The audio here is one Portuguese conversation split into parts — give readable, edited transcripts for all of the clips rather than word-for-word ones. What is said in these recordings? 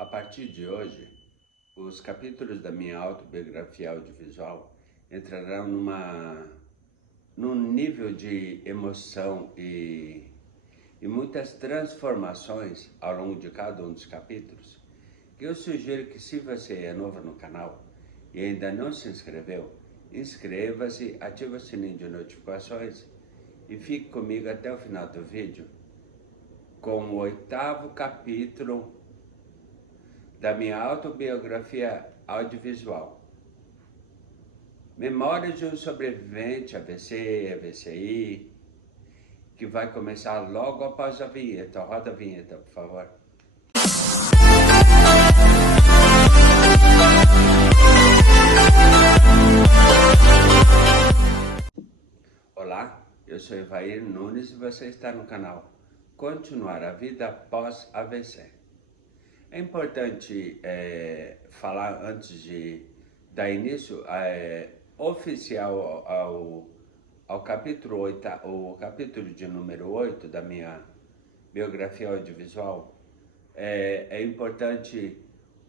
A partir de hoje, os capítulos da minha autobiografia audiovisual entrarão num nível de emoção e muitas transformações ao longo de cada um dos capítulos, que eu sugiro que, se você é novo no canal e ainda não se inscreveu, inscreva-se, ative o sininho de notificações e fique comigo até o final do vídeo com o 8º capítulo da minha autobiografia audiovisual. Memórias de um sobrevivente AVC, AVCI, que vai começar logo após a vinheta. Roda a vinheta, por favor. Olá, eu sou Evair Nunes e você está no canal Continuar a Vida Após AVC. É importante falar, antes de dar início oficial ao capítulo 8, o capítulo de número 8 da minha biografia audiovisual. É importante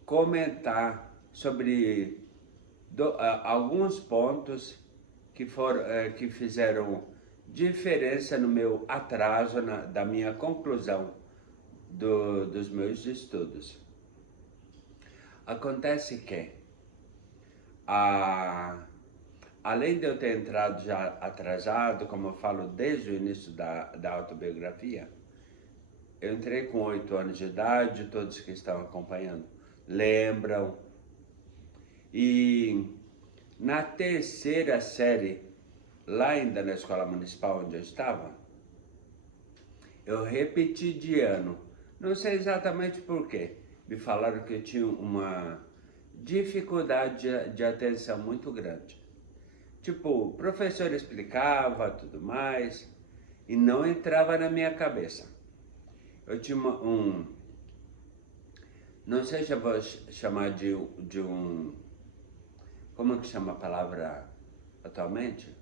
comentar sobre alguns pontos que fizeram diferença no meu atraso da minha conclusão dos meus estudos. Acontece que, além de eu ter entrado já atrasado, como eu falo desde o início da autobiografia, eu entrei com 8 anos de idade, todos que estão acompanhando lembram, e na 3ª série, lá ainda na escola municipal onde eu estava, eu repeti de ano. Não sei exatamente por quê. Me falaram que eu tinha uma dificuldade de atenção muito grande. Tipo, o professor explicava tudo mais e não entrava na minha cabeça. Eu tinha não sei se eu vou chamar de um... Como que chama a palavra atualmente?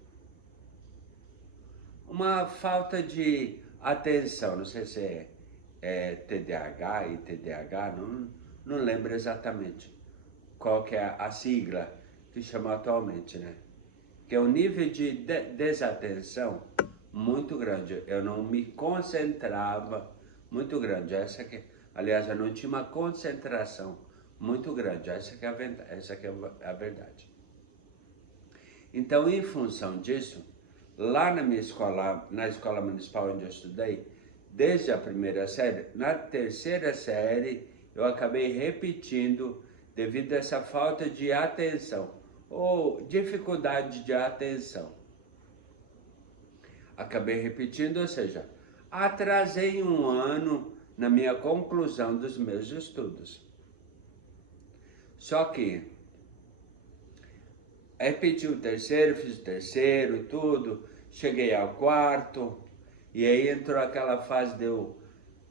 Uma falta de atenção, não sei se é TDAH e TDAH, não lembro exatamente qual que é a sigla que chama atualmente, né? Que é um nível de desatenção muito grande. Eu não me concentrava muito grande. Aliás, eu não tinha uma concentração muito grande. Essa que é a verdade. Então, em função disso, lá na minha escola, na escola municipal onde eu estudei, desde a 1ª série, na 3ª série eu acabei repetindo devido a essa falta de atenção ou dificuldade de atenção. Acabei repetindo, ou seja, atrasei um ano na minha conclusão dos meus estudos. Só que repeti o 3º, fiz o 3º e tudo, cheguei ao 4º, e aí entrou aquela fase de eu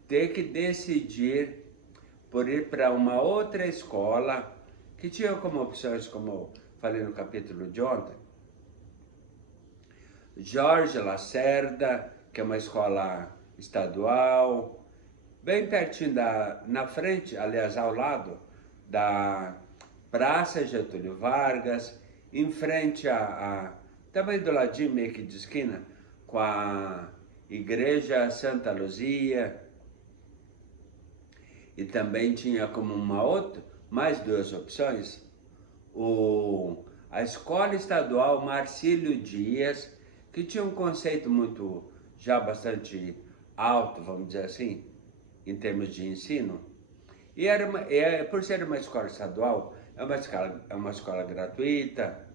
ter que decidir por ir para uma outra escola, que tinha como opções, como eu falei no capítulo de ontem, Jorge Lacerda, que é uma escola estadual, bem pertinho na frente, aliás, ao lado da Praça Getúlio Vargas, em frente também do ladinho, meio que de esquina, com a Igreja Santa Luzia. E também tinha como mais 2 opções, a Escola Estadual Marcílio Dias, que tinha um conceito já bastante alto, vamos dizer assim, em termos de ensino. E por ser uma escola estadual, é uma escola gratuita,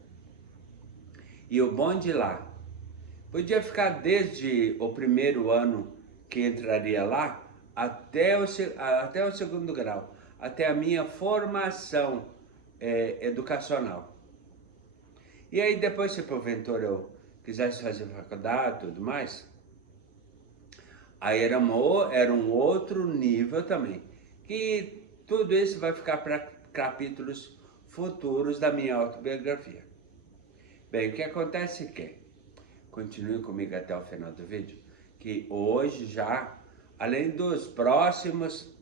e o bom de lá podia ficar desde o 1º ano que entraria lá até o 2º grau, até a minha formação educacional. E aí depois, se porventura eu quisesse fazer faculdade e tudo mais, aí era um outro nível também, que tudo isso vai ficar para capítulos futuros da minha autobiografia. Bem, o que acontece é que, continue comigo até o final do vídeo, que hoje já, além dos próximos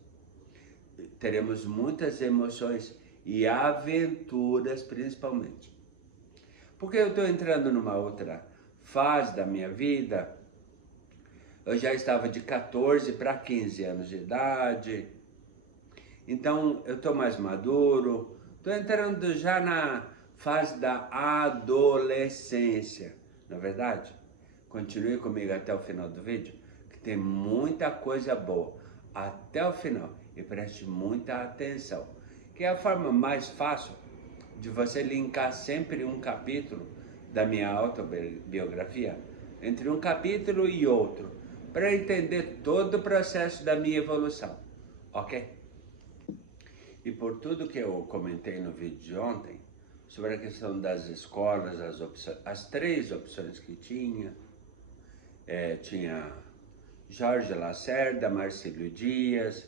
teremos muitas emoções e aventuras principalmente. Porque eu estou entrando numa outra fase da minha vida. Eu já estava de 14 para 15 anos de idade, então eu estou mais maduro, estou entrando já na fase da adolescência, não é verdade? Continue comigo até o final do vídeo, que tem muita coisa boa até o final, e preste muita atenção, que é a forma mais fácil de você linkar sempre um capítulo da minha autobiografia entre um capítulo e outro, para entender todo o processo da minha evolução, ok? E por tudo que eu comentei no vídeo de ontem, sobre a questão das escolas, as 3 opções que tinha Jorge Lacerda, Marcílio Dias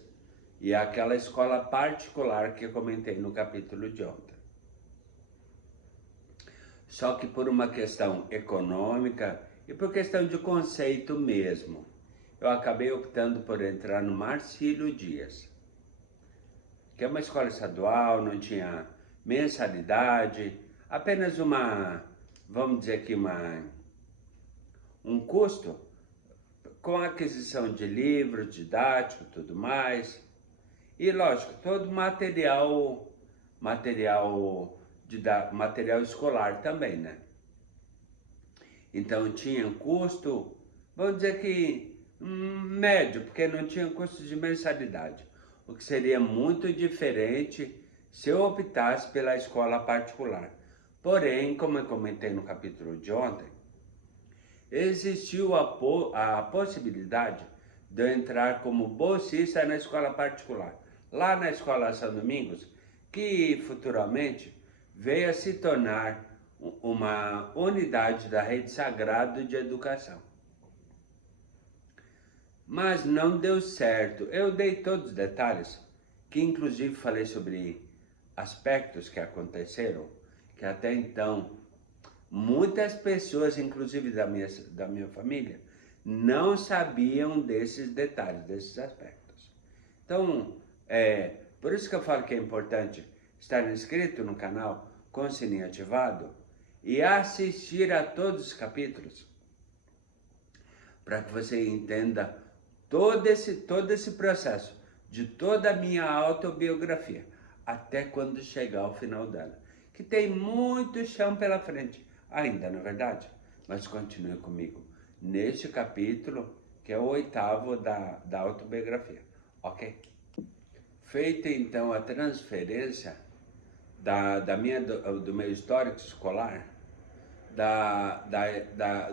e aquela escola particular que eu comentei no capítulo de ontem. Só que por uma questão econômica e por questão de conceito mesmo, eu acabei optando por entrar no Marcílio Dias, que é uma escola estadual, não tinha mensalidade, apenas vamos dizer que um custo com a aquisição de livros, didático, tudo mais. E lógico, todo material escolar também, né? Então tinha um custo, vamos dizer que médio, porque não tinha custo de mensalidade, o que seria muito diferente se eu optasse pela escola particular. Porém, como eu comentei no capítulo de ontem, existiu a possibilidade de eu entrar como bolsista na escola particular, lá na Escola São Domingos, que futuramente veio a se tornar uma unidade da Rede Sagrado de Educação. Mas não deu certo. Eu dei todos os detalhes, que inclusive falei sobre aspectos que aconteceram, que até então muitas pessoas, inclusive da minha família, não sabiam desses detalhes, desses aspectos. Então, por isso que eu falo que é importante estar inscrito no canal, com o sininho ativado, e assistir a todos os capítulos, para que você entenda todo esse processo de toda a minha autobiografia, até quando chegar ao final dela, que tem muito chão pela frente ainda, não é verdade? Mas continue comigo neste capítulo, que é o 8º da autobiografia, ok? Feita então a transferência do meu histórico escolar,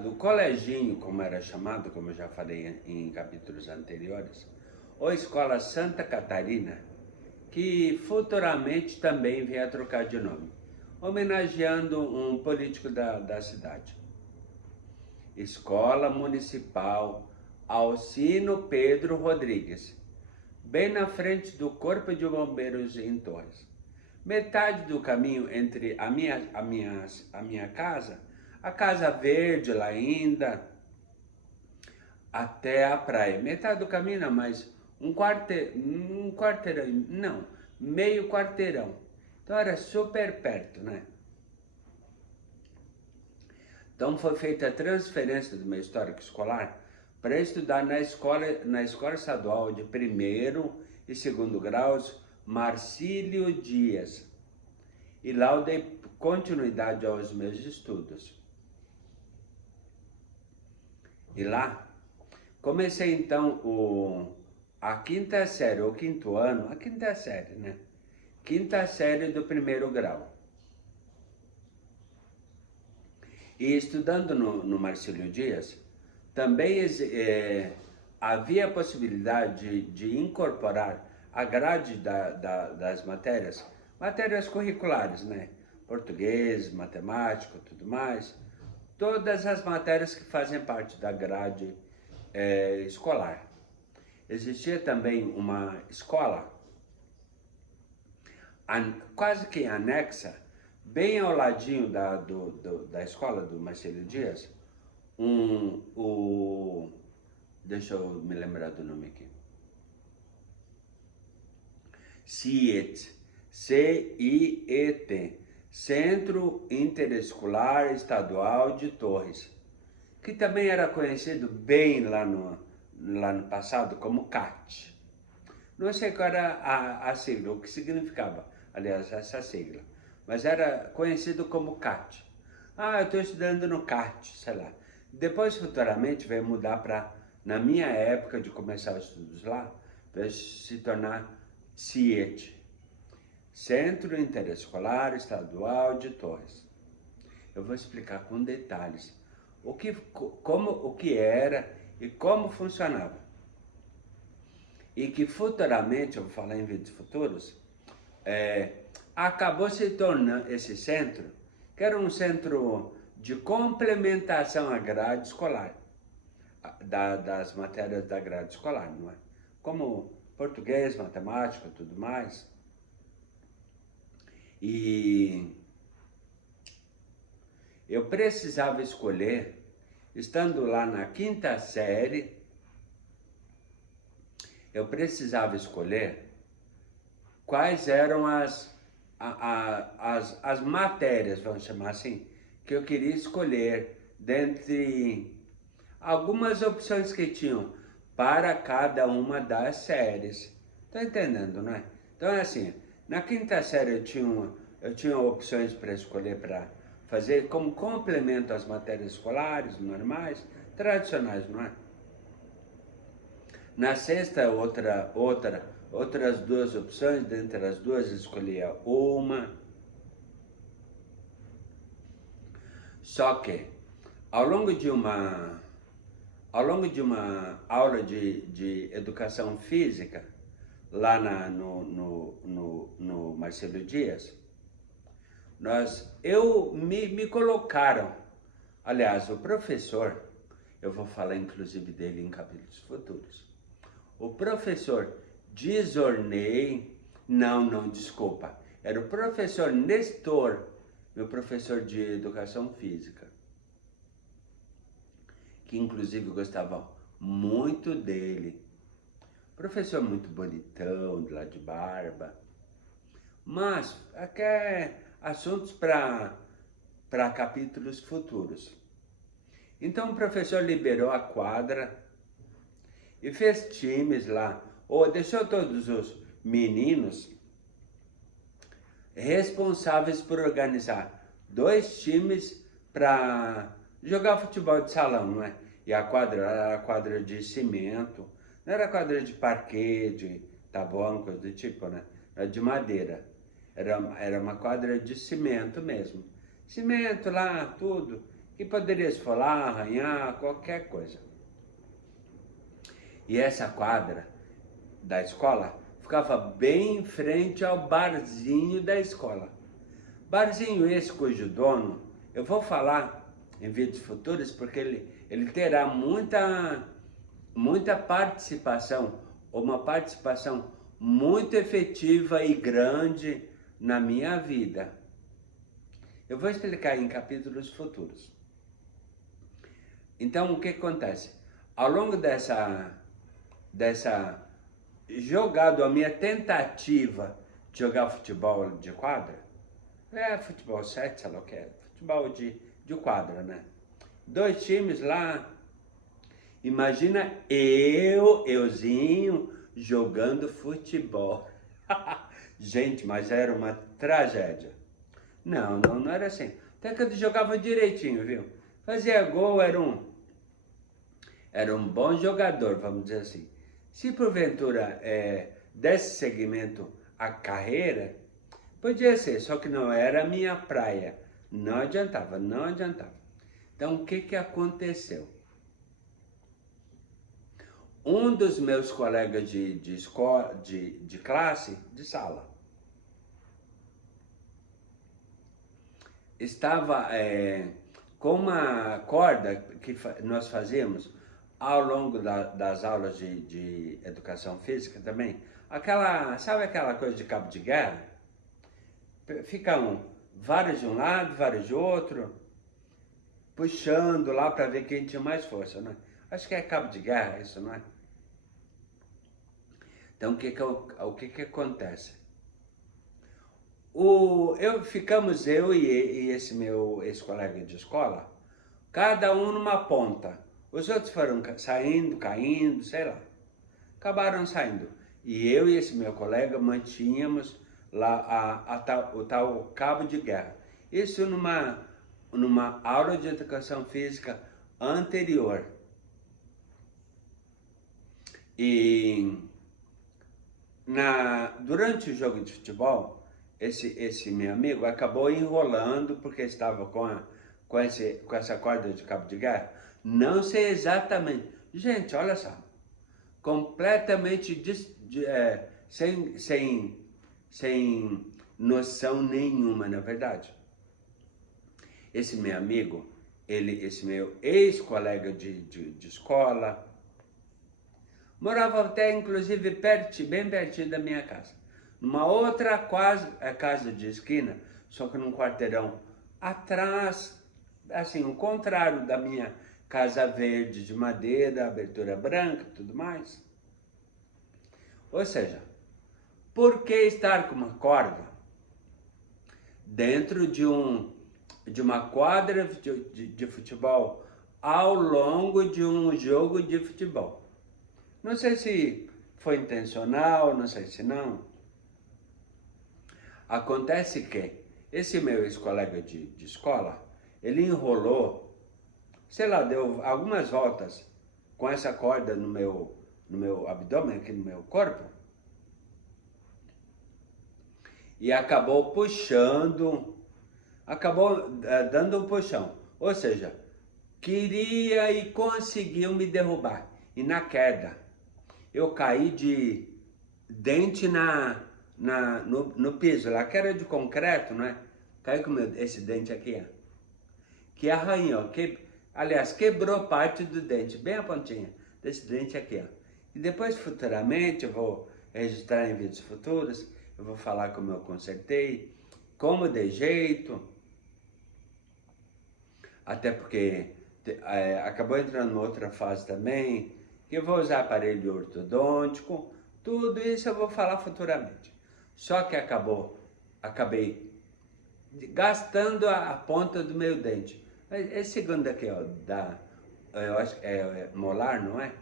do coleginho, como era chamado, como eu já falei em capítulos anteriores, ou Escola Santa Catarina, que futuramente também veio a trocar de nome, homenageando um político da cidade. Escola Municipal Alcino Pedro Rodrigues, bem na frente do Corpo de Bombeiros em Torres. Metade do caminho entre a minha casa, a Casa Verde lá ainda, até a praia. Metade do caminho não, mas um quarteirão, não, meio quarteirão. Então era super perto, né? Então foi feita a transferência do meu histórico escolar para estudar na escola estadual de 1º e 2º graus, Marcílio Dias. E lá eu dei continuidade aos meus estudos. E lá comecei então a 5ª série, ou 5º ano, a 5ª série, né? 5ª série do 1º grau. E estudando no Marcílio Dias, também havia a possibilidade de incorporar a grade das matérias curriculares, né? Português, matemática, tudo mais. Todas as matérias que fazem parte da grade escolar. Existia também uma escola quase que anexa, bem ao ladinho da escola do Marcílio Dias, deixa eu me lembrar do nome aqui. CIET, C-I-E-T, Centro Interescolar Estadual de Torres, que também era conhecido bem lá no passado como CAT. Não sei qual era a sigla, o que significava, aliás, essa sigla, mas era conhecido como CAT. Ah, eu estou estudando no CAT, sei lá. Depois, futuramente, veio mudar para, na minha época de começar os estudos lá, veio se tornar CIET, Centro Interescolar Estadual de Torres. Eu vou explicar com detalhes o que era e como funcionava. E que futuramente, eu vou falar em vídeos futuros, acabou se tornando esse centro, que era um centro de complementação à grade escolar, das matérias da grade escolar, não é? Como português, matemática, tudo mais. E eu precisava escolher, estando lá na quinta série, eu precisava escolher quais eram as matérias, vamos chamar assim, que eu queria escolher dentre algumas opções que tinham para cada uma das séries. Tá entendendo, não é? Então é assim, na quinta série eu tinha opções para escolher para fazer como complemento às matérias escolares, normais, tradicionais, não é? Na sexta, outras duas opções, dentre as duas escolhia uma. Só que, ao longo de uma aula de educação física, lá no Marcelo Dias, me colocaram, aliás, o professor, eu vou falar inclusive dele em capítulos futuros, o professor Disornei, desculpa, era o professor Nestor, meu professor de educação física, que inclusive eu gostava muito dele. Professor muito bonitão, de lá de barba. Mas, aqui é assuntos para capítulos futuros. Então o professor liberou a quadra e fez times lá, ou deixou todos os meninos responsáveis por organizar 2 times para jogar futebol de salão, não é? E a quadra era a quadra de cimento, não era quadra de parquet, de tabuão, coisa do tipo, né? Era de madeira. Era uma quadra de cimento mesmo. Cimento lá, tudo, que poderia esfolar, arranhar, qualquer coisa. E essa quadra da escola ficava bem em frente ao barzinho da escola. Barzinho esse cujo dono, eu vou falar em vídeos futuros, porque ele terá muita participação, uma participação muito efetiva e grande na minha vida. Eu vou explicar em capítulos futuros. Então, o que acontece? Ao longo dessa jogado a minha tentativa de jogar futebol de quadra, futebol 7, sei lá o que é, futebol de quadra, né? 2 times lá, imagina euzinho, jogando futebol. Gente, mas era uma tragédia. Não era assim. Até que eu jogava direitinho, viu? Fazia gol, era um bom jogador, vamos dizer assim. Se porventura desse segmento à carreira, podia ser, só que não era a minha praia. Não adiantava. Então, o que aconteceu? Um dos meus colegas de classe, de sala, estava com uma corda que nós fazíamos ao longo das aulas de educação física também. Sabe aquela coisa de cabo de guerra? Ficam vários de um lado, vários de outro, puxando lá para ver quem tinha mais força, né? Acho que é cabo de guerra isso, não é? Então, o que que acontece? Ficamos eu e esse meu ex-colega de escola, cada um numa ponta. Os outros foram saindo, caindo, sei lá. Acabaram saindo. E eu e esse meu colega mantínhamos lá o tal cabo de guerra. Isso numa aula de educação física anterior. E durante o jogo de futebol, esse meu amigo acabou enrolando porque estava com essa corda de cabo de guerra. Não sei exatamente. Gente, olha só. Completamente sem noção nenhuma, na verdade. Esse meu amigo, esse meu ex-colega de escola, morava até inclusive bem pertinho da minha casa. Numa outra casa de esquina, só que num quarteirão atrás, assim, o contrário da minha casa verde de madeira, abertura branca e tudo mais. Ou seja, por que estar com uma corda dentro de uma quadra de futebol ao longo de um jogo de futebol? Não sei se foi intencional, não sei se não. Acontece que esse meu ex-colega de escola, ele enrolou, sei lá, deu algumas voltas com essa corda no meu abdômen, aqui no meu corpo, e acabou puxando, dando um puxão. Ou seja, queria e conseguiu me derrubar. E na queda, eu caí de dente no piso, lá que era de concreto, não é? Caí com esse dente aqui, ó, que arranhou, aliás, quebrou parte do dente, bem a pontinha desse dente aqui, ó. E depois, futuramente, eu vou registrar em vídeos futuros, eu vou falar como eu consertei, como dei jeito, até porque acabou entrando numa outra fase também, que eu vou usar aparelho ortodôntico, tudo isso eu vou falar futuramente. Só que acabei gastando a ponta do meu dente. Esse segundo aqui, ó, eu acho que é molar, não é?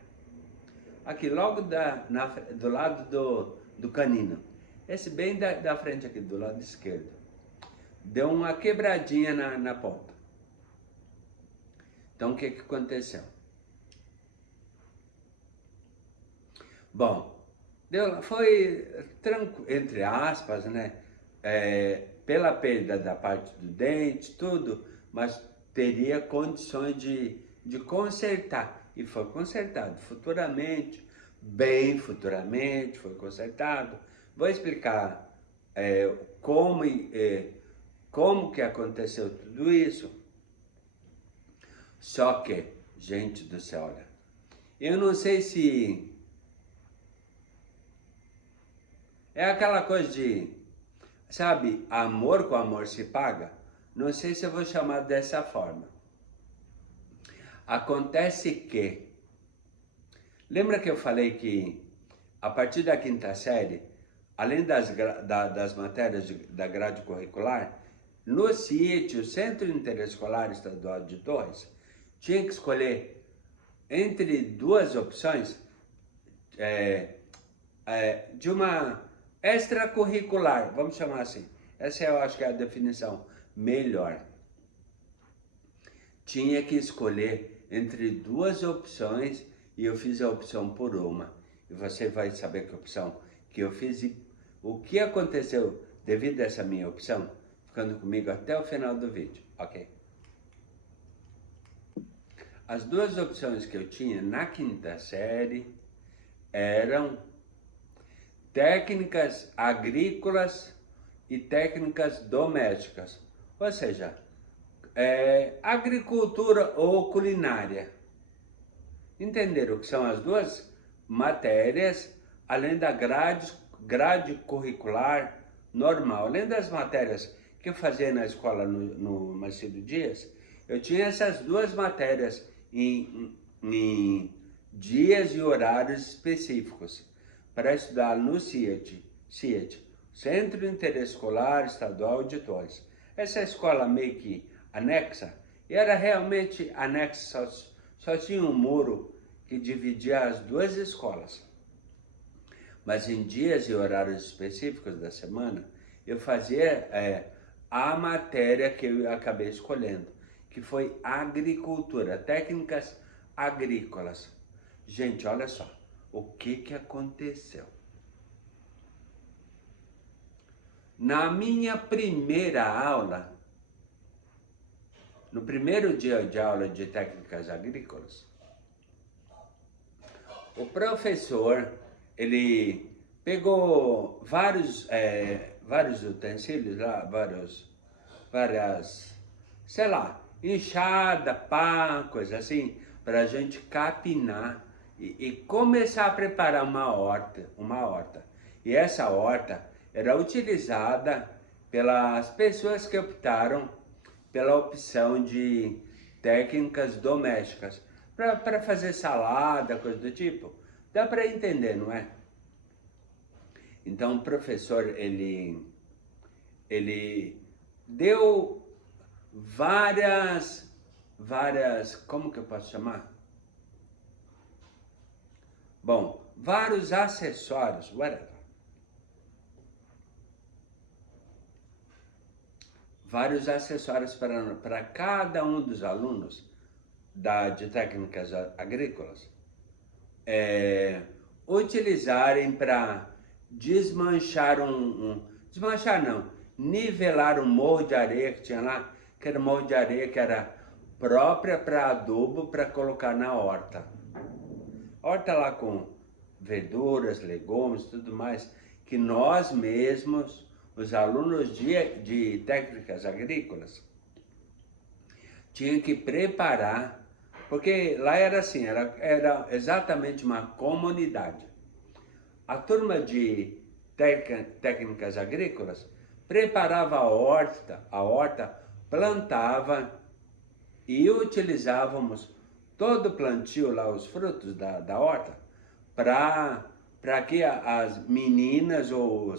Aqui, logo do lado do canino. Esse bem da frente aqui, do lado esquerdo. Deu uma quebradinha na ponta. Então, o que aconteceu? Bom, foi tranquilo, entre aspas, né? Pela perda da parte do dente, tudo, mas teria condições de consertar. E foi consertado futuramente, bem futuramente, foi consertado. Vou explicar como que aconteceu tudo isso. Só que, gente do céu, olha, eu não sei se é aquela coisa de, sabe, amor com amor se paga? Não sei se eu vou chamar dessa forma. Acontece que, lembra que eu falei que a partir da quinta série, além das matérias da grade curricular, no sítio, Centro Interescolar Estadual de Torres, tinha que escolher entre duas opções de uma extracurricular, vamos chamar assim. Essa eu acho que é a definição melhor. Tinha que escolher entre duas opções e eu fiz a opção por uma. E você vai saber que opção que eu fiz e o que aconteceu devido a essa minha opção, ficando comigo até o final do vídeo, ok? As duas opções que eu tinha na quinta série eram técnicas agrícolas e técnicas domésticas, ou seja, agricultura ou culinária. Entenderam o que são as duas matérias, além da grade curricular normal, além das matérias que eu fazia na escola no Marcílio Dias, eu tinha essas duas matérias em dias e horários específicos, para estudar no CIET, Centro Interescolar Estadual de Torres. Essa escola meio que anexa, e era realmente anexa, só tinha um muro que dividia as duas escolas. Mas em dias e horários específicos da semana, eu fazia a matéria que eu acabei escolhendo, que foi agricultura, técnicas agrícolas. Gente, olha só, o que aconteceu? Na minha primeira aula, no primeiro dia de aula de técnicas agrícolas, o professor, ele pegou vários utensílios lá, várias, sei lá, enxada, pá, coisa assim, para a gente capinar e começar a preparar uma horta. E essa horta era utilizada pelas pessoas que optaram pela opção de técnicas domésticas, para fazer salada, coisa do tipo. Dá para entender, não é? Então o professor, ele deu várias, como que eu posso chamar? Bom, vários acessórios, whatever. Vários acessórios para cada um dos alunos de técnicas agrícolas utilizarem para desmanchar desmanchar não, nivelar um morro de areia que tinha lá, que era um morro de areia que era própria para adubo para colocar na horta. Horta lá com verduras, legumes, tudo mais, que nós mesmos, os alunos de técnicas agrícolas, tinham que preparar, porque lá era assim, era exatamente uma comunidade. A turma de técnicas agrícolas preparava a horta, plantava e utilizávamos todo o plantio lá, os frutos da horta, para que as meninas ou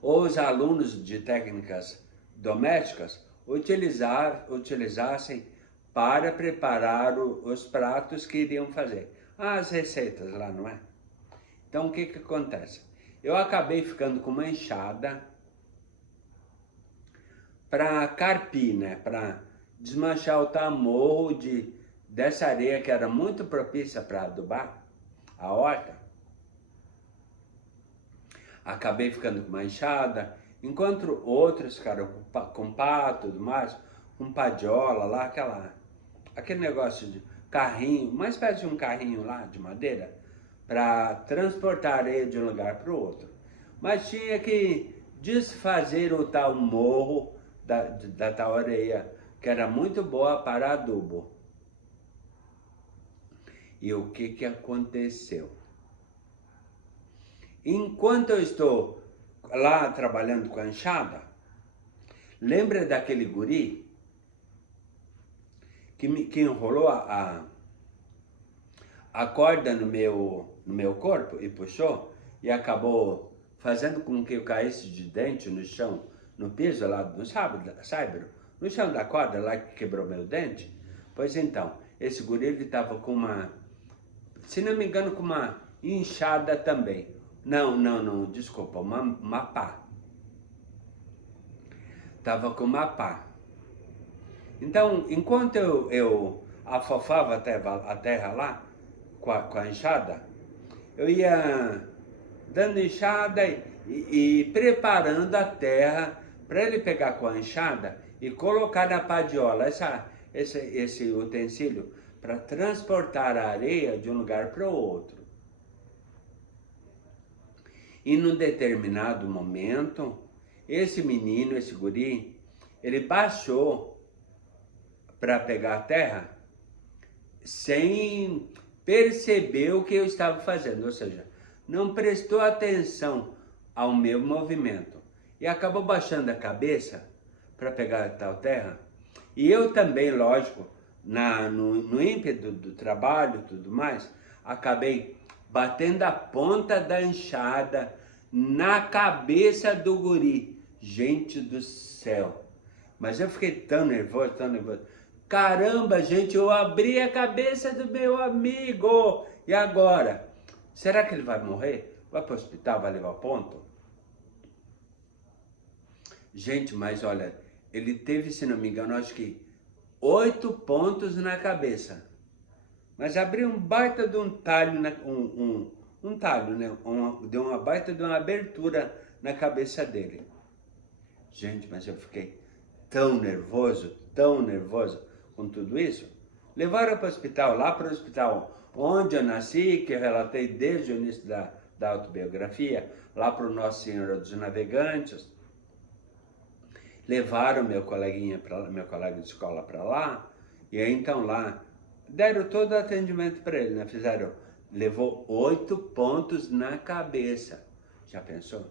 os alunos de técnicas domésticas utilizassem para preparar os pratos que iriam fazer. As receitas lá, não é? Então o que acontece? Eu acabei ficando com uma enxada para carpir, né? Para desmanchar o tamorro dessa areia que era muito propícia para adubar a horta. Acabei ficando com uma enxada, enquanto outros ficaram com pá, tudo mais, com padiola lá, aquele negócio de carrinho, uma espécie de um carrinho lá de madeira, para transportar areia de um lugar para o outro. Mas tinha que desfazer o tal morro da tal areia, que era muito boa para adubo. E o que aconteceu? Enquanto eu estou lá trabalhando com a enxada, lembra daquele guri que enrolou a corda no meu corpo e puxou e acabou fazendo com que eu caísse de dente no chão, no piso lá no saibro, no chão da corda lá que quebrou meu dente? Pois então, esse guri ele estava com se não me engano, com uma enxada também. Não, desculpa, uma pá. Tava com uma pá. Então, enquanto eu afofava a terra lá, com a enxada, eu ia dando enxada e preparando a terra para ele pegar com a enxada e colocar na padiola, esse utensílio, para transportar a areia de um lugar para o outro. E num determinado momento, esse menino, esse guri, ele baixou para pegar a terra sem perceber o que eu estava fazendo, ou seja, não prestou atenção ao meu movimento e acabou baixando a cabeça para pegar a tal terra. E eu também, lógico, no ímpeto do trabalho e tudo mais, acabei batendo a ponta da enxada na cabeça do guri. Gente do céu. Mas eu fiquei tão nervoso, tão nervoso. Caramba, gente, eu abri a cabeça do meu amigo. E agora? Será que ele vai morrer? Vai para o hospital, vai levar ponto? Gente, mas olha, ele teve, se não me engano, acho que 8 pontos na cabeça. Mas abriu um baita de um talho, um talho, né? Deu uma baita de uma abertura na cabeça dele. Gente, mas eu fiquei tão nervoso com tudo isso. Levaram para o hospital, lá para o hospital onde eu nasci, que eu relatei desde o início da autobiografia, lá para o Nossa Senhora dos Navegantes. Levaram meu colega de escola para lá, e aí então lá deram todo o atendimento para ele, né? Levou 8 pontos na cabeça. Já pensou?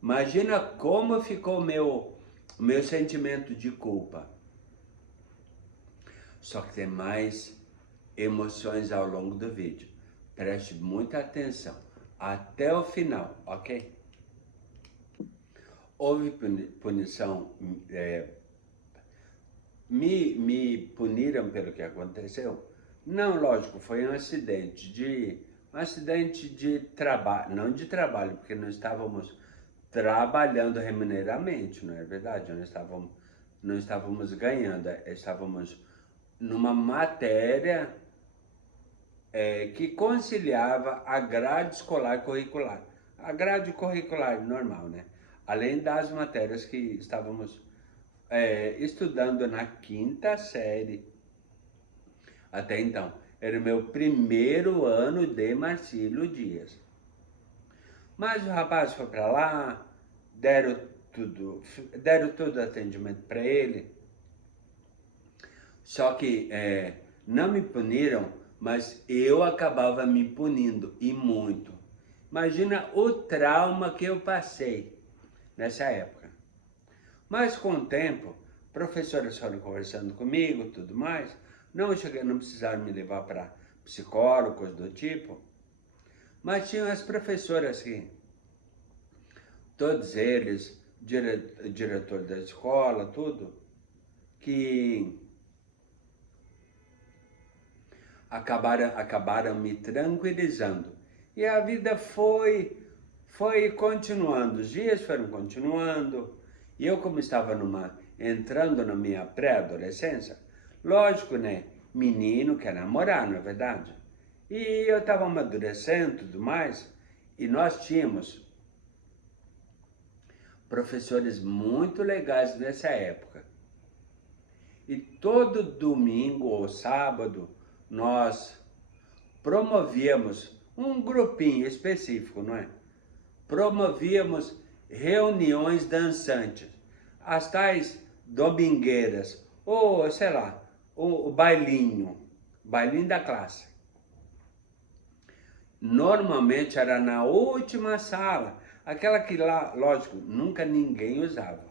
Imagina como ficou o meu sentimento de culpa. Só que tem mais emoções ao longo do vídeo. Preste muita atenção até o final, ok? Houve punição, me puniram pelo que aconteceu? Não, lógico, foi um acidente de trabalho, não de trabalho, porque nós estávamos trabalhando remuneradamente, não é verdade? Não estávamos ganhando, estávamos numa matéria que conciliava a grade escolar curricular. A grade curricular normal, né? Além das matérias que estávamos estudando na 5ª série. Até então, era o meu primeiro ano de Marcílio Dias. Mas o rapaz foi para lá, deram todo o atendimento para ele. Só que não me puniram, mas eu acabava me punindo, e muito. Imagina o trauma que eu passei nessa época. Mas com o tempo, professores foram conversando comigo, tudo mais. Não precisaram me levar para psicólogos do tipo. Mas tinham as professoras que, todos eles, diretor da escola, tudo, que acabaram me tranquilizando. E a vida foi continuando, os dias foram continuando, e eu, como estava entrando na minha pré-adolescência, lógico, né, menino quer namorar, não é verdade? E eu estava amadurecendo e tudo mais, e nós tínhamos professores muito legais nessa época. E todo domingo ou sábado, nós promovíamos um grupinho específico, não é? Promovíamos reuniões dançantes, as tais domingueiras, ou sei lá, o bailinho da classe. Normalmente era na última sala, aquela que lá, lógico, nunca ninguém usava.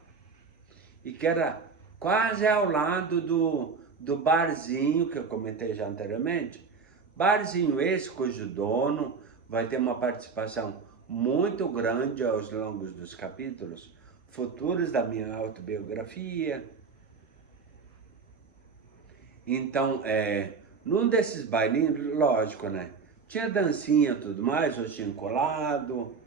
E que era quase ao lado do barzinho que eu comentei já anteriormente. Barzinho esse cujo dono vai ter uma participação muito grande aos longos dos capítulos futuros da minha autobiografia. Então, num desses bailinhos, lógico, né? Tinha dancinha e tudo mais, eu tinha colado.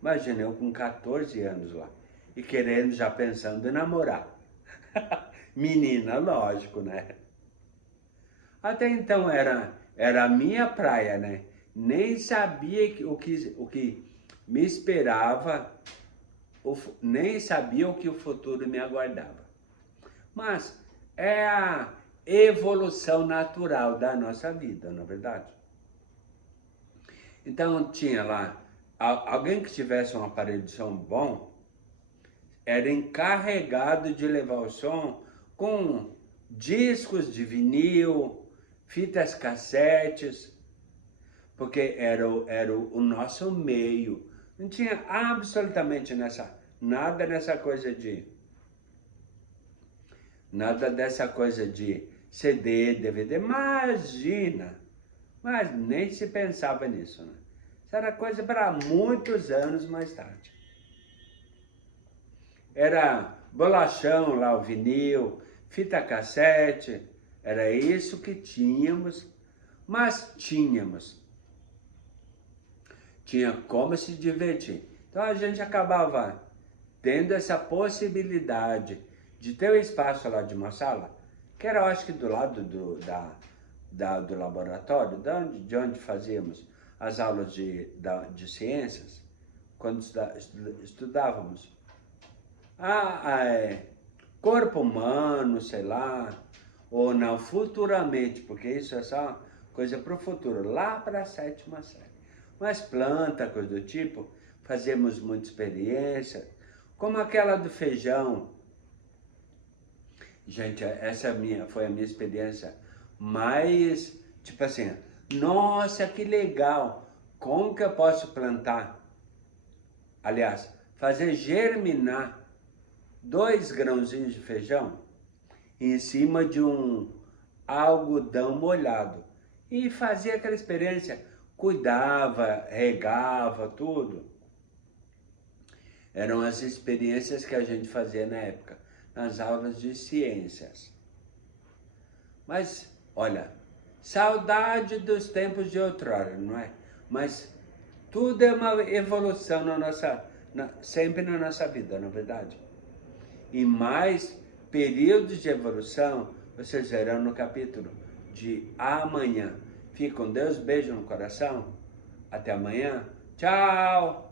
Imagina, eu com 14 anos lá. E querendo, já pensando em namorar. Menina, lógico, né? Até então era a minha praia, né? Nem sabia o que me esperava, nem sabia o que o futuro me aguardava. Mas é a evolução natural da nossa vida, não é verdade? Então tinha lá, alguém que tivesse um aparelho de som bom, era encarregado de levar o som com discos de vinil, fitas cassetes, porque era o nosso meio. Não tinha absolutamente nada dessa coisa de CD, DVD, imagina, mas nem se pensava nisso, né? Isso era coisa para muitos anos mais tarde. Era bolachão lá, o vinil, fita cassete, era isso que tínhamos, mas tínhamos. Tinha como se divertir. Então a gente acabava tendo essa possibilidade de ter um espaço lá de uma sala, que era, eu acho que do lado do laboratório, de onde fazíamos as aulas de ciências, quando estudávamos. Corpo humano, sei lá, ou não, futuramente, porque isso é só coisa para o futuro, lá para a 7ª série. Mas planta, coisa do tipo, fazemos muita experiência, como aquela do feijão. Gente, essa foi a minha experiência mais, tipo assim, nossa, que legal, como que eu posso plantar? Aliás, fazer germinar 2 grãozinhos de feijão em cima de um algodão molhado. E fazia aquela experiência, cuidava, regava, tudo. Eram as experiências que a gente fazia na época, nas aulas de ciências. Mas, olha, saudade dos tempos de outrora, não é? Mas tudo é uma evolução sempre na nossa vida, não é verdade? E mais períodos de evolução vocês verão no capítulo de amanhã. Fique com Deus, beijo no coração. Até amanhã. Tchau!